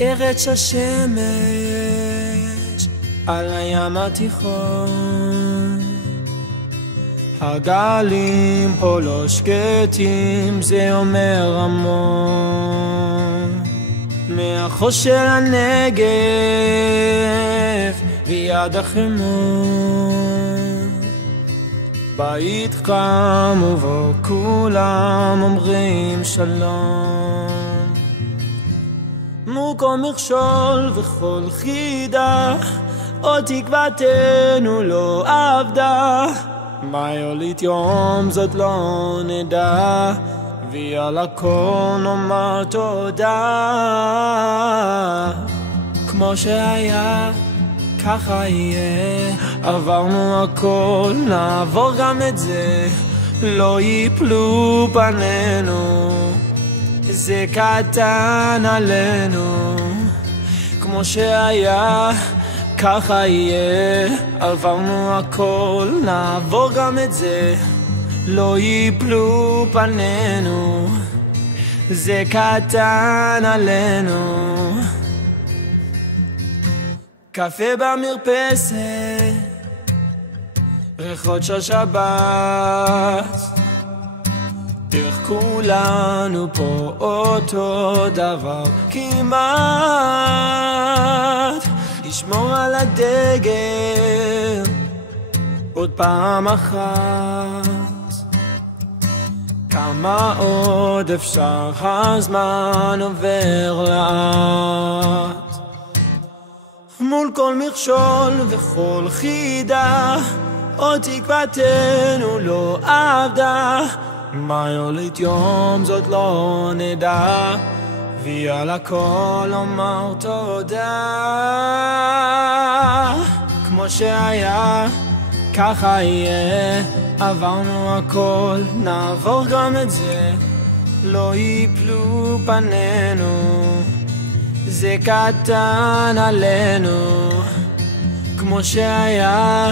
ארץ השמש על הים התיכון, הגלים פה לא שקטים, זה אומר המון. מהחוש של הנגב ויד החרמון, בית חם ובו כולם אומרים שלום. מוקום מכשול וכל חידה, עוד תקוותנו לא עבדה. מה יוליד יום זאת לא נדע, ועל הכל נאמר תודה. כמו שהיה ככה יהיה, עברנו הכל נעבור גם את זה. לא ייפלו פנינו, זה קטן עלינו. כמו שהיה ככה יהיה, עברנו הכל נעבור גם את זה. לא ייפלו פנינו, זה קטן עלינו. קפה במרפסת, ריחות של שבת, איך כולנו פה אותו דבר כמעט. לשמור על הדגל עוד פעם אחת, כמה עוד אפשר, הזמן עובר לאט. מול כל מכשול וכל חידה, עוד תקוותנו לא עבדה. מה יוליד יום זאת לא נדע, ועל הכל אומר תודה. כמו שהיה ככה יהיה, עברנו הכל נעבור גם את זה. לא ייפלו פנינו, זה קטן עלינו. כמו שהיה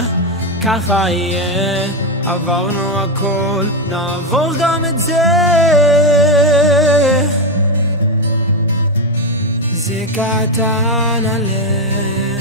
ככה יהיה, עברנו הכל נעבור גם את זה. זה קטן עלינו.